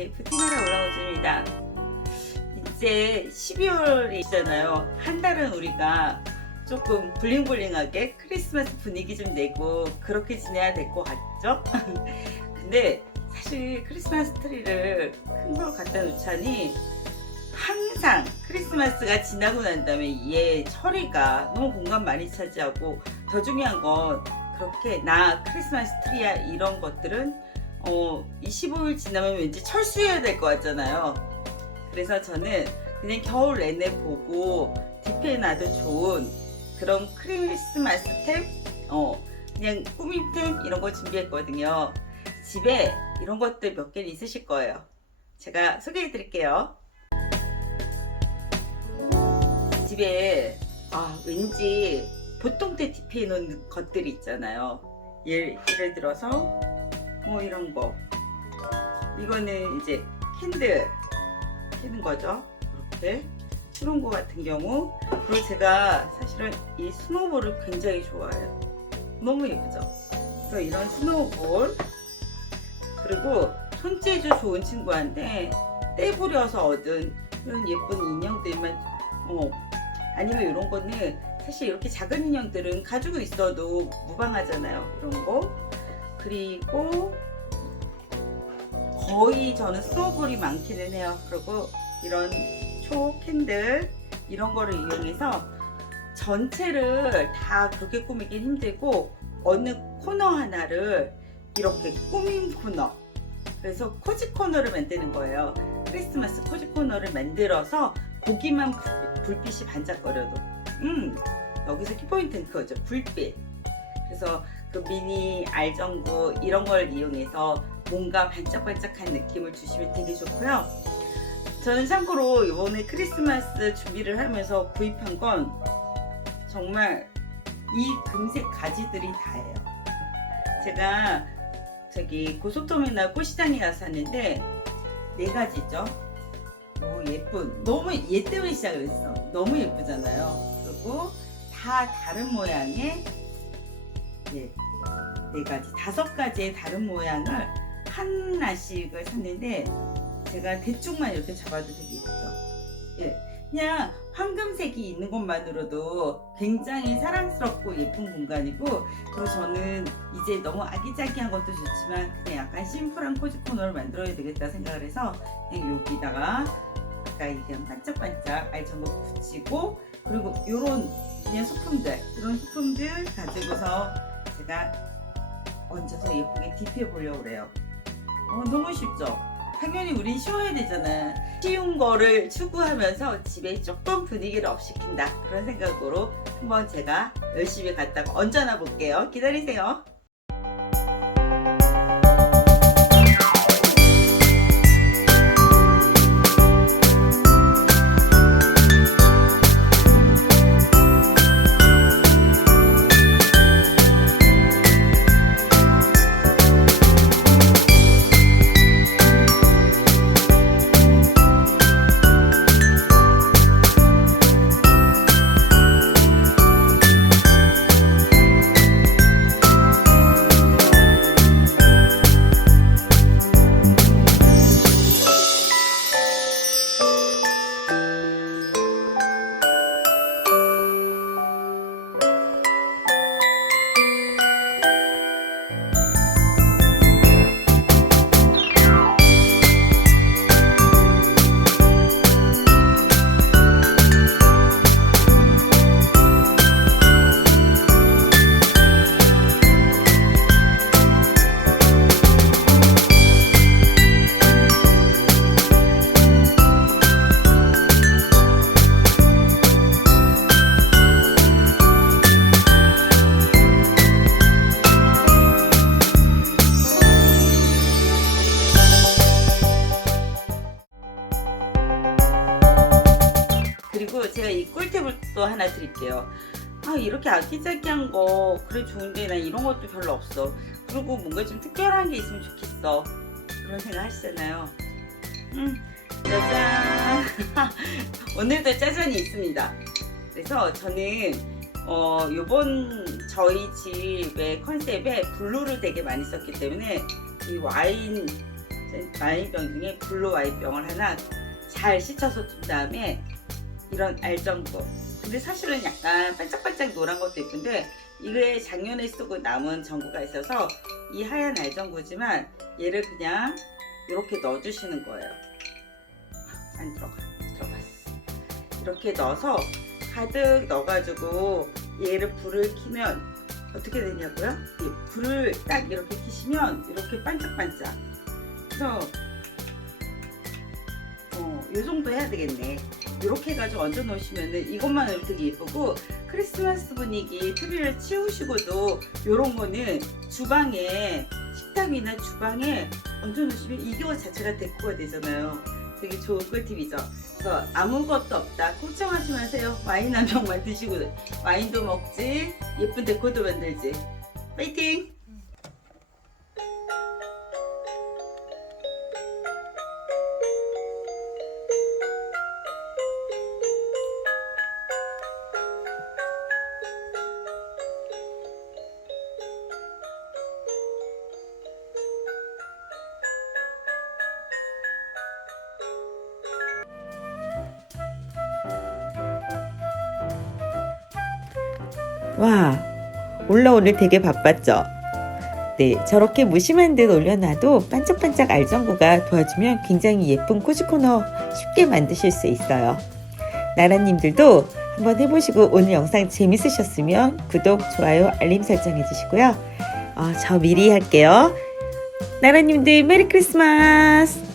네, 부팅하러 올라온 중입니다. 이제 12월이잖아요. 한 달은 우리가 조금 블링블링하게 크리스마스 분위기 좀 내고 그렇게 지내야 될 것 같죠? 근데 사실 크리스마스 트리를 큰 걸 갖다 놓자니 항상 크리스마스가 지나고 난 다음에 얘 처리가 너무 공간 많이 차지하고 더 중요한 건 그렇게 나 크리스마스 트리야 이런 것들은 어 25일 지나면 왠지 철수해야 될 것 같잖아요. 그래서 저는 그냥 겨울 내내 보고 놔도 좋은 그런 크리스마스템, 어 그냥 꾸밈템 이런 거 준비했거든요. 집에 이런 것들 몇 개는 있으실 거예요. 제가 소개해 드릴게요. 집에 아 왠지 보통 때 디피해 놓은 것들이 있잖아요. 예를, 예를 들어서 뭐 이런 거 이거는 이제 캔들 켜는 거죠. 이렇게 이런 거 같은 경우 그리고 제가 사실은 이 스노우볼을 굉장히 좋아해요. 너무 예쁘죠. 그래서 이런 스노우볼 그리고 손재주 좋은 친구한테 떼부려서 얻은 이런 예쁜 인형들만 어 아니면 이런 거는 사실 이렇게 작은 인형들은 가지고 있어도 무방하잖아요. 이런 거 그리고 거의 저는 스노우볼이 많기는 해요. 그리고 이런 초 캔들 이런 거를 이용해서 전체를 다 그렇게 꾸미긴 힘들고 어느 코너 하나를 이렇게 꾸민 코너 그래서 코지 코너를 만드는 거예요. 크리스마스 코지 코너를 만들어서 고기만 불- 불빛이 반짝거려도 음 여기서 키포인트는 그거죠 불빛 그래서 그 미니 알전구 이런 걸 이용해서 뭔가 반짝반짝한 느낌을 주시면 되게 좋고요. 저는 참고로 이번에 크리스마스 준비를 하면서 구입한 건 정말 이 금색 가지들이 다예요. 제가 저기 고속터미널 꽃시장에 가서 샀는데 네 가지죠. 너무 예쁜, 너무 얘 때문에 시작을 했어. 너무 예쁘잖아요. 그리고 다 다른 모양의 네, 네 가지, 다섯 가지의 다른 모양을 하나씩을 샀는데 제가 대충만 이렇게 잡아도 예쁘죠. 예, 그냥 황금색이 있는 것만으로도 굉장히 사랑스럽고 예쁜 공간이고 그리고 저는 이제 너무 아기자기한 것도 좋지만 그냥 약간 심플한 코지 코너를 만들어야 되겠다 생각을 해서 그냥 여기다가 아까 얘기한 반짝반짝 알전거 붙이고 그리고 요런 그냥 소품들 이런 소품들 가지고서 제가 얹어서 예쁘게 딥해 보려고 그래요. 어, 너무 쉽죠? 당연히 우린 쉬워야 되잖아. 쉬운 거를 추구하면서 집에 조금 분위기를 업시킨다. 그런 생각으로 한번 제가 열심히 갔다가 얹어놔 볼게요. 기다리세요. 제가 이 꿀팁을 또 하나 드릴게요. 아 이렇게 아기자기한 거 그래 좋은데 난 이런 것도 별로 없어. 그리고 뭔가 좀 특별한 게 있으면 좋겠어. 그런 생각 하시잖아요. 음 짜잔. 오늘도 짜잔이 있습니다. 그래서 저는 어 요번 저희 집의 컨셉에 블루를 되게 많이 썼기 때문에 이 와인 와인병 중에 블루 와인병을 하나 잘 씻어서 둔 다음에 이런 알전구. 근데 사실은 약간 반짝반짝 노란 것도 예쁜데 이게 작년에 쓰고 남은 전구가 있어서 이 하얀 알전구지만 얘를 그냥 이렇게 넣어주시는 거예요. 안 들어가. 들어갔어. 이렇게 넣어서 가득 넣어가지고 얘를 불을 켜면 어떻게 되냐고요? 이 불을 딱 이렇게 켜시면 이렇게 반짝반짝. 그래서 어, 요 정도 해야 되겠네. 이렇게 해가지고 얹어 놓으시면은 이것만 해도 되게 예쁘고 크리스마스 분위기 트리를 치우시고도 이런 거는 주방에 식탁이나 주방에 얹어 놓으시면 이거 자체가 데코가 되잖아요. 되게 좋은 꿀팁이죠. 그래서 아무것도 없다. 걱정하지 마세요. 와인 한 병만 드시고 와인도 먹지 예쁜 데코도 만들지. 파이팅! 와, 올라 오늘 되게 바빴죠? 네, 저렇게 무심한 듯 올려놔도 반짝반짝 알전구가 도와주면 굉장히 예쁜 코지코너 쉽게 만드실 수 있어요. 나라님들도 한번 해보시고 오늘 영상 재밌으셨으면 구독, 좋아요, 알림 설정 해주시고요. 어, 저 미리 할게요. 나라님들 메리 크리스마스!